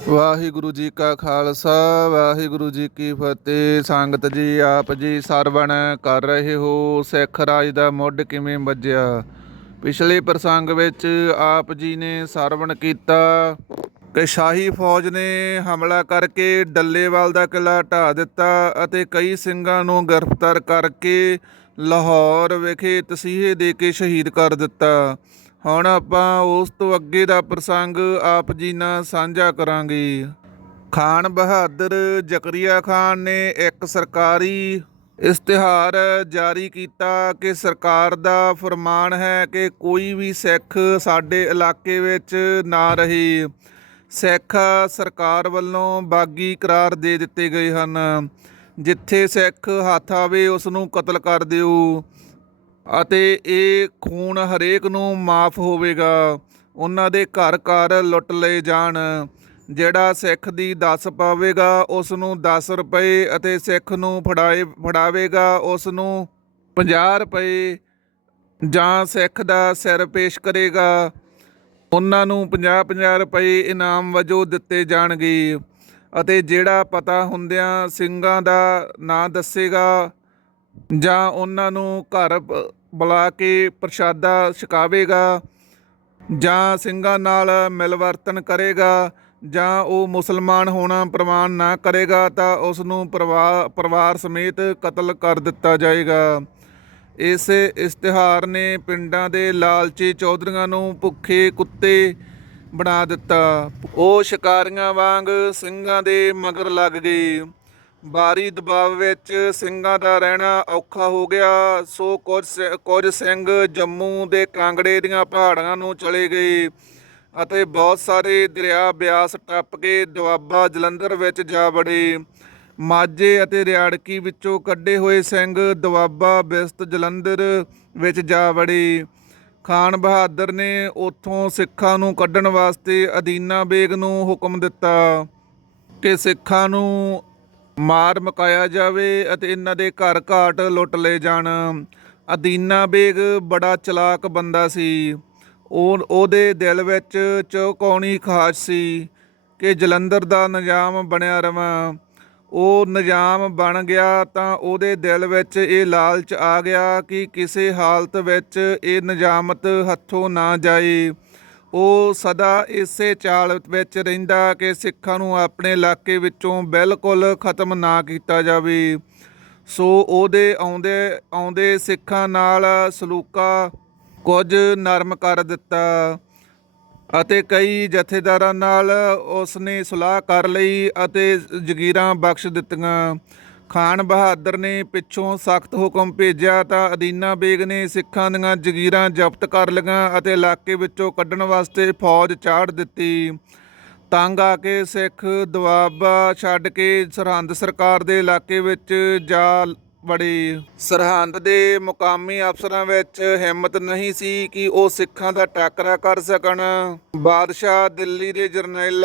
ਵਾਹਿਗੁਰੂ ਜੀ ਕਾ ਖਾਲਸਾ, ਵਾਹਿਗੁਰੂ ਜੀ ਕੀ ਫਤਿਹ। ਸੰਗਤ ਜੀ, ਆਪ ਜੀ ਸਰਵਣ ਕਰ ਰਹੇ ਹੋ, ਸਿੱਖ ਰਾਜ ਦਾ ਮੁੱਢ ਕਿਵੇਂ ਵੱਜਿਆ? ਪਿਛਲੇ ਪ੍ਰਸੰਗ ਵਿੱਚ ਆਪ ਜੀ ਨੇ ਸਰਵਣ ਕੀਤਾ ਕਿ ਸ਼ਾਹੀ ਫੌਜ ਨੇ ਹਮਲਾ ਕਰਕੇ ਡੱਲੇਵਾਲ ਦਾ ਕਿਲਾ ਢਾ ਦਿੱਤਾ ਅਤੇ ਕਈ ਸਿੰਘਾਂ ਨੂੰ ਗ੍ਰਿਫਤਾਰ ਕਰਕੇ ਲਾਹੌਰ ਵਿਖੇ ਤਸੀਹੇ ਦੇ ਕੇ ਸ਼ਹੀਦ ਕਰ ਦਿੱਤਾ। ਹੁਣ ਆਪਾਂ ਉਸ ਤੋਂ ਅੱਗੇ ਦਾ ਪ੍ਰਸੰਗ ਆਪ ਜੀ ਨਾਲ ਸਾਂਝਾ ਕਰਾਂਗੇ। ਖਾਨ ਬਹਾਦਰ ਜ਼ਕਰੀਆ ਖਾਨ ਨੇ ਇੱਕ ਸਰਕਾਰੀ ਇਸ਼ਤਿਹਾਰ ਜਾਰੀ ਕੀਤਾ ਕਿ ਸਰਕਾਰ ਦਾ ਫਰਮਾਨ ਹੈ ਕਿ ਕੋਈ ਵੀ ਸਿੱਖ ਸਾਡੇ ਇਲਾਕੇ ਵਿੱਚ ਨਾ ਰਹੇ। ਸਿੱਖ ਸਰਕਾਰ ਵੱਲੋਂ ਬਾਗੀ ਕਰਾਰ ਦੇ ਦਿੱਤੇ ਗਏ ਹਨ। ਜਿੱਥੇ ਸਿੱਖ ਹੱਥ ਆਵੇ ਉਸ ਨੂੰ ਕਤਲ ਕਰ ਦਿਓ। ਅਤੇ ਇਹ ਖੂਨ ਹਰੇਕ ਨੂੰ ਮਾਫ ਹੋਵੇਗਾ। ਉਹਨਾਂ ਦੇ ਘਰ ਘਰ ਲੁੱਟ ਲਏ ਜਾਣ। ਜਿਹੜਾ ਸਿੱਖ ਦੀ 10 ਪਾਵੇਗਾ ਉਸ ਨੂੰ 10 ਰੁਪਏ ਅਤੇ ਸਿੱਖ ਨੂੰ ਫੜਾਏ, ਫੜਾਵੇਗਾ ਉਸ ਨੂੰ 50 ਰੁਪਏ ਜਾਂ ਸਿੱਖ ਦਾ ਸਿਰ ਪੇਸ਼ ਕਰੇਗਾ। ਉਹਨਾਂ ਨੂੰ 50-50 ਰੁਪਏ ਇਨਾਮ ਵਜੋਂ ਦਿੱਤੇ ਜਾਣਗੇ। ਅਤੇ ਜਿਹੜਾ ਪਤਾ ਹੁੰਦਿਆਂ ਸਿੰਘਾਂ ਦਾ ਨਾਂ ਦੱਸੇਗਾ ਜਾਂ ਉਹਨਾਂ ਨੂੰ ਘਰ ਬੁਲਾ ਕੇ ਪ੍ਰਸ਼ਾਦਾ ਛਕਾਵੇਗਾ ਜਾਂ ਸਿੰਘਾਂ ਨਾਲ ਮਿਲਵਰਤਨ ਕਰੇਗਾ ਜਾਂ ਉਹ ਮੁਸਲਮਾਨ ਹੋਣਾ ਪ੍ਰਮਾਣ ਨਾ ਕਰੇਗਾ ਤਾਂ ਉਸ ਨੂੰ ਪਰਿਵਾਰ ਪਰਿਵਾਰ ਸਮੇਤ ਕਤਲ ਕਰ ਦਿੱਤਾ ਜਾਏਗਾ। ਇਸ ਇਸ਼ਤਿਹਾਰ ਨੇ ਪਿੰਡਾਂ ਦੇ ਲਾਲਚੀ ਚੌਧਰੀਆਂ ਨੂੰ ਭੁੱਖੇ ਕੁੱਤੇ ਬਣਾ ਦਿੱਤਾ। ਉਹ ਸ਼ਿਕਾਰੀਆਂ ਵਾਂਗ ਸਿੰਘਾਂ ਦੇ ਮਗਰ ਲੱਗ ਗਏ। ਬਾਰੀ ਦਬਾਅ ਵਿੱਚ ਸਿੰਘਾਂ ਦਾ ਰਹਿਣਾ ਔਖਾ ਹੋ ਗਿਆ। ਸੋ ਕੁਝ ਸਿ- ਕੁਝ ਸਿੰਘ ਜੰਮੂ ਦੇ ਕਾਂਗੜੇ ਦੀਆਂ ਪਹਾੜਾਂ ਨੂੰ ਚਲੇ ਗਏ ਅਤੇ ਬਹੁਤ ਸਾਰੇ ਦਰਿਆ ਬਿਆਸ ਟੱਪ ਕੇ ਦੁਆਬਾ ਜਲੰਧਰ ਵਿੱਚ ਜਾ ਵੜੇ। ਮਾਝੇ ਅਤੇ ਰਿਆੜਕੀ ਵਿੱਚੋਂ ਕੱਢੇ ਹੋਏ ਸਿੰਘ ਦੁਆਬਾ ਬਿਸਤ ਜਲੰਧਰ ਵਿੱਚ ਜਾ ਵੜੇ। ਖਾਨ ਬਹਾਦਰ ਨੇ ਉੱਥੋਂ ਸਿੱਖਾਂ ਨੂੰ ਕੱਢਣ ਵਾਸਤੇ ਅਦੀਨਾ ਬੇਗ ਨੂੰ ਹੁਕਮ ਦਿੱਤਾ ਕਿ ਸਿੱਖਾਂ ਨੂੰ ਮਾਰ ਮਕਾਇਆ ਜਾਵੇ ਅਤੇ ਇਹਨਾਂ ਦੇ ਘਰ ਘਾਟ ਲੁੱਟ ਲਏ ਜਾਣ। ਅਦੀਨਾ ਬੇਗ ਬੜਾ ਚਲਾਕ ਬੰਦਾ ਸੀ। ਉਹ, ਉਹਦੇ ਦਿਲ ਵਿੱਚ ਚੌਕੌਣੀ ਖਾਸ ਸੀ ਕਿ ਜਲੰਧਰ ਦਾ ਨਿਜ਼ਾਮ ਬਣਿਆ ਰਵਾਂ। ਉਹ ਨਿਜ਼ਾਮ ਬਣ ਗਿਆ ਤਾਂ ਉਹਦੇ ਦਿਲ ਵਿੱਚ ਇਹ ਲਾਲਚ ਆ ਗਿਆ ਕਿ ਕਿਸੇ ਹਾਲਤ ਵਿੱਚ ਇਹ ਨਿਜ਼ਾਮਤ ਹੱਥੋਂ ਨਾ ਜਾਏ। ਉਹ ਸਦਾ ਇਸੇ ਚਾਲ ਵਿੱਚ ਰਹਿੰਦਾ ਕਿ ਸਿੱਖਾਂ ਨੂੰ ਆਪਣੇ ਇਲਾਕੇ ਵਿੱਚੋਂ ਬਿਲਕੁਲ ਖਤਮ ਨਾ ਕੀਤਾ ਜਾਵੇ। ਸੋ ਉਹਦੇ ਆਉਂਦੇ ਆਉਂਦੇ ਸਿੱਖਾਂ ਨਾਲ ਸਲੂਕਾ ਕੁਝ ਨਰਮ ਕਰ ਦਿੱਤਾ ਅਤੇ ਕਈ ਜਥੇਦਾਰਾਂ ਨਾਲ ਉਸਨੇ ਸੁਲਾਹ ਕਰ ਲਈ ਅਤੇ ਜ਼ਗੀਰਾਂ ਬਖਸ਼ ਦਿੱਤੀਆਂ। ਖਾਨ ਬਹਾਦਰ ਨੇ ਪਿੱਛੋਂ ਸਖਤ ਹੁਕਮ ਭੇਜਿਆ ਤਾਂ ਅਦੀਨਾ ਬੇਗ ਨੇ ਸਿੱਖਾਂ ਦੀਆਂ ਜ਼ਗੀਰਾਂ ਜ਼ਬਤ ਕਰ ਲਈਆਂ ਅਤੇ ਇਲਾਕੇ ਵਿੱਚੋਂ ਕੱਢਣ ਵਾਸਤੇ ਫੌਜ ਚਾੜ ਦਿੱਤੀ। ਤੰਗ ਆ ਕੇ ਸਿੱਖ ਦੁਆਬਾ ਛੱਡ ਕੇ ਸਰਹੰਦ ਸਰਕਾਰ ਦੇ ਇਲਾਕੇ ਵਿੱਚ ਜਾ ਵੜੇ। ਸਰਹੰਦ ਦੇ ਮੁਕਾਮੀ ਅਫਸਰਾਂ ਵਿੱਚ ਹਿੰਮਤ ਨਹੀਂ ਸੀ ਕਿ ਉਹ ਸਿੱਖਾਂ ਦਾ ਟਾਕਰਾ ਕਰ ਸਕਣ। ਬਾਦਸ਼ਾਹ ਦਿੱਲੀ ਦੇ ਜਰਨੈਲ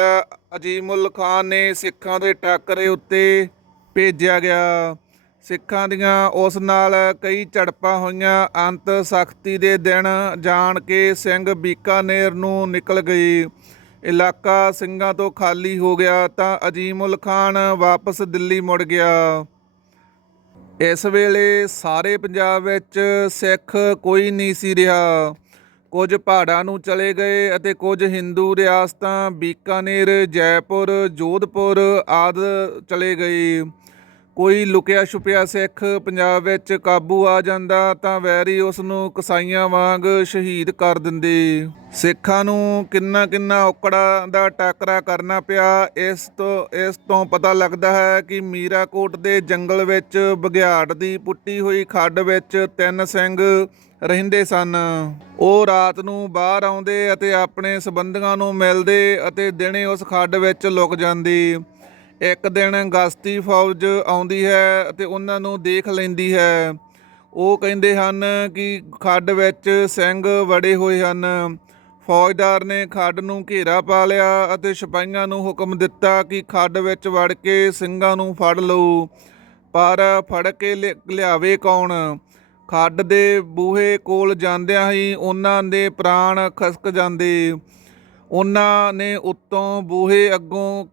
ਅਜੀਮੁਲ ਖਾਨ ਨੇ ਸਿੱਖਾਂ ਦੇ ਟਾਕਰੇ ਉੱਤੇ ਭੇਜਿਆ ਗਿਆ। ਸਿੱਖਾਂ ਦੀਆਂ ਉਸ ਨਾਲ ਕਈ ਝੜਪਾਂ ਹੋਈਆਂ। ਅੰਤ ਸਖਤੀ ਦੇ ਦਿਨ ਜਾਣ ਕੇ ਸਿੰਘ ਬੀਕਾਨੇਰ ਨੂੰ ਨਿਕਲ ਗਏ ਇਲਾਕਾ ਸਿੰਘਾਂ ਤੋਂ ਖਾਲੀ ਹੋ ਗਿਆ ਤਾਂ ਅਜੀਮੁਲ ਖਾਨ ਵਾਪਸ ਦਿੱਲੀ ਮੁੜ ਗਿਆ। ਇਸ ਵੇਲੇ ਸਾਰੇ ਪੰਜਾਬ ਵਿੱਚ ਸਿੱਖ ਕੋਈ ਨਹੀਂ ਸੀ ਰਿਹਾ। ਕੁਝ ਪਹਾੜਾਂ ਨੂੰ ਚਲੇ ਗਏ ਅਤੇ ਕੁਝ ਹਿੰਦੂ ਰਿਆਸਤਾਂ ਬੀਕਾਨੇਰ, ਜੈਪੁਰ, ਜੋਧਪੁਰ ਆਦਿ ਚਲੇ ਗਏ। ਕੋਈ ਲੁਕਿਆ ਛੁਪਿਆ ਸਿੱਖ ਪੰਜਾਬ ਵਿੱਚ ਕਾਬੂ ਆ ਜਾਂਦਾ ਤਾਂ ਵੈਰੀ ਉਸ ਨੂੰ ਕਸਾਈਆਂ ਵਾਂਗ ਸ਼ਹੀਦ ਕਰ ਦਿੰਦੇ। ਸਿੱਖਾਂ ਨੂੰ ਕਿੰਨਾ ਕਿੰਨਾ ਔਕੜਾਂ ਦਾ ਟਾਕਰਾ ਕਰਨਾ ਪਿਆ, ਇਸ ਤੋਂ ਇਸ ਤੋਂ ਪਤਾ ਲੱਗਦਾ ਹੈ ਕਿ ਮੀਰਾਕੋਟ ਦੇ ਜੰਗਲ ਵਿੱਚ ਬਘਿਆੜ ਦੀ ਪੁੱਟੀ ਹੋਈ ਖੱਡ ਵਿੱਚ ਤਿੰਨ ਸਿੰਘ ਰਹਿੰਦੇ ਸਨ। ਉਹ ਰਾਤ ਨੂੰ ਬਾਹਰ ਆਉਂਦੇ ਅਤੇ ਆਪਣੇ ਸਬੰਧੀਆਂ ਨੂੰ ਮਿਲਦੇ ਅਤੇ ਦਿਨੇ ਉਸ ਖੱਡ ਵਿੱਚ ਲੁਕ ਜਾਂਦੇ। ਇੱਕ ਦਿਨ ਗਸਤੀ ਫੌਜ ਆਉਂਦੀ ਹੈ ਅਤੇ ਉਹਨਾਂ ਨੂੰ ਦੇਖ ਲੈਂਦੀ ਹੈ। ਉਹ ਕਹਿੰਦੇ ਹਨ ਕਿ ਖੱਡ ਵਿੱਚ ਸਿੰਘ ਵੜੇ ਹੋਏ ਹਨ। ਫੌਜਦਾਰ ਨੇ ਖੱਡ ਨੂੰ ਘੇਰਾ ਪਾ ਲਿਆ ਅਤੇ ਸਿਪਾਹੀਆਂ ਨੂੰ ਹੁਕਮ ਦਿੱਤਾ ਕਿ ਖੱਡ ਵਿੱਚ ਵੜ ਕੇ ਸਿੰਘਾਂ ਨੂੰ ਫੜ ਲਓ ਪਰ ਫੜ ਕੇ ਲਿ- ਲਿਆਵੇ ਕੌਣ? ਖੱਡ ਦੇ ਬੂਹੇ ਕੋਲ ਜਾਂਦਿਆਂ ਹੀ ਉਹਨਾਂ ਦੇ ਪ੍ਰਾਣ ਖਸਕ ਜਾਂਦੇ। ਉਹਨਾਂ ਨੇ ਉੱਤੋਂ ਬੂਹੇ ਅੱਗੋਂ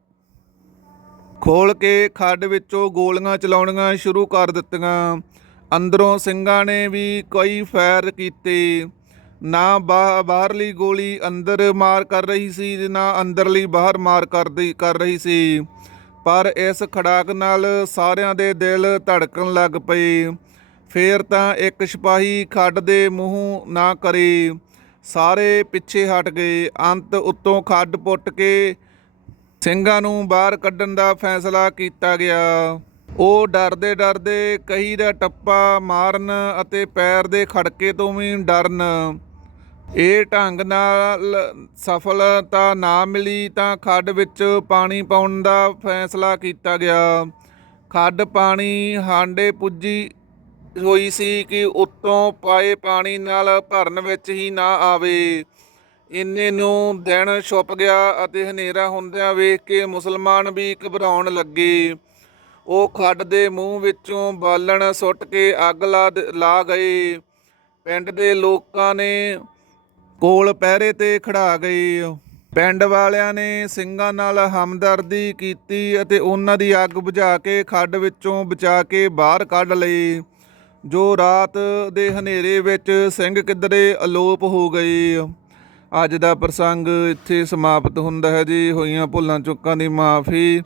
ਖੋਲ ਕੇ ਖੱਡ ਵਿੱਚੋਂ ਗੋਲੀਆਂ ਚਲਾਉਣੀਆਂ ਸ਼ੁਰੂ ਕਰ ਦਿੱਤੀਆਂ। ਅੰਦਰੋਂ ਸਿੰਘਾਂ ਨੇ ਵੀ ਕਈ ਫਾਇਰ ਕੀਤੇ। ਨਾ ਬਾ- ਬਾਹਰਲੀ ਗੋਲੀ ਅੰਦਰ ਮਾਰ ਕਰ ਰਹੀ ਸੀ ਤੇ ਨਾ ਅੰਦਰਲੀ ਬਾਹਰ ਮਾਰ ਕਰਦੀ ਕਰ ਰਹੀ ਸੀ। ਪਰ ਇਸ ਖੜਾਕ ਨਾਲ ਸਾਰਿਆਂ ਦੇ ਦਿਲ ਧੜਕਣ ਲੱਗ ਪਏ। ਫੇਰ ਤਾਂ ਇੱਕ ਸਿਪਾਹੀ ਖੱਡ ਦੇ ਮੂੰਹ ਨਾ ਕਰੇ। ਸਾਰੇ ਪਿੱਛੇ ਹਟ ਗਏ। ਅੰਤ ਉੱਤੋਂ ਖੱਡ ਪੁੱਟ ਕੇ ਸਿੰਘਾਂ ਨੂੰ ਬਾਹਰ ਕੱਢਣ ਦਾ ਫੈਸਲਾ ਕੀਤਾ ਗਿਆ। ਉਹ ਡਰਦੇ ਡਰਦੇ ਕਹੀ ਦਾ ਟੱਪਾ ਮਾਰਨ ਅਤੇ ਪੈਰ ਦੇ ਖੜਕੇ ਤੋਂ ਵੀ ਡਰਨ। ਇਹ ਢੰਗ ਨਾਲ ਸਫਲਤਾ ਨਾ ਮਿਲੀ ਤਾਂ ਖੱਡ ਵਿੱਚ ਪਾਣੀ ਪਾਉਣ ਦਾ ਫੈਸਲਾ ਕੀਤਾ ਗਿਆ। ਖੱਡ ਪਾਣੀ ਹਾਂਡੇ ਪੁੱਜੀ ਹੋਈ ਸੀ ਕਿ ਉੱਤੋਂ ਪਾਏ ਪਾਣੀ ਨਾਲ ਭਰਨ ਵਿੱਚ ਹੀ ਨਾ ਆਵੇ। ਇੰਨੇ ਨੂੰ ਦਿਨ ਛੁਪ ਗਿਆ ਅਤੇ ਹਨੇਰਾ ਹੁੰਦਿਆਂ ਵੇਖ ਕੇ ਮੁਸਲਮਾਨ ਵੀ ਘਬਰਾਉਣ ਲੱਗੇ। ਉਹ ਖੱਡ ਦੇ ਮੂੰਹ ਵਿੱਚੋਂ ਬਾਲਣ ਸੁੱਟ ਕੇ ਅੱਗ ਲਾ ਦ- ਲਾ ਗਏ। ਪਿੰਡ ਦੇ ਲੋਕਾਂ ਨੇ ਕੋਲ ਪਹਿਰੇ ਤੇ ਖੜਾ ਗਏ। ਪਿੰਡ ਵਾਲਿਆਂ ਨੇ ਸਿੰਘਾਂ ਨਾਲ ਹਮਦਰਦੀ ਕੀਤੀ ਅਤੇ ਉਹਨਾਂ ਦੀ ਅੱਗ ਬੁਝਾ ਕੇ ਖੱਡ ਵਿੱਚੋਂ ਬਚਾ ਕੇ ਬਾਹਰ ਕੱਢ ਲਈ ਜੋ ਰਾਤ ਦੇ ਹਨੇਰੇ ਵਿੱਚ ਸਿੰਘ ਕਿੱਧਰੇ ਅਲੋਪ ਹੋ ਗਏ। ਅੱਜ ਦਾ ਪ੍ਰਸੰਗ ਇੱਥੇ ਸਮਾਪਤ ਹੁੰਦਾ ਹੈ ਜੀ। ਹੋਈਆਂ ਭੁੱਲਾਂ ਚੁੱਕਾਂ ਦੀ ਮਾਫੀ।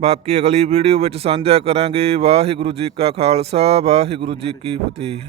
ਬਾਕੀ ਅਗਲੀ ਵੀਡੀਓ ਵਿੱਚ ਸਾਂਝਾ ਕਰਾਂਗੇ। ਵਾਹਿਗੁਰੂ ਜੀ ਕਾ ਖਾਲਸਾ, ਵਾਹਿਗੁਰੂ ਜੀ ਕੀ ਫਤਿਹ।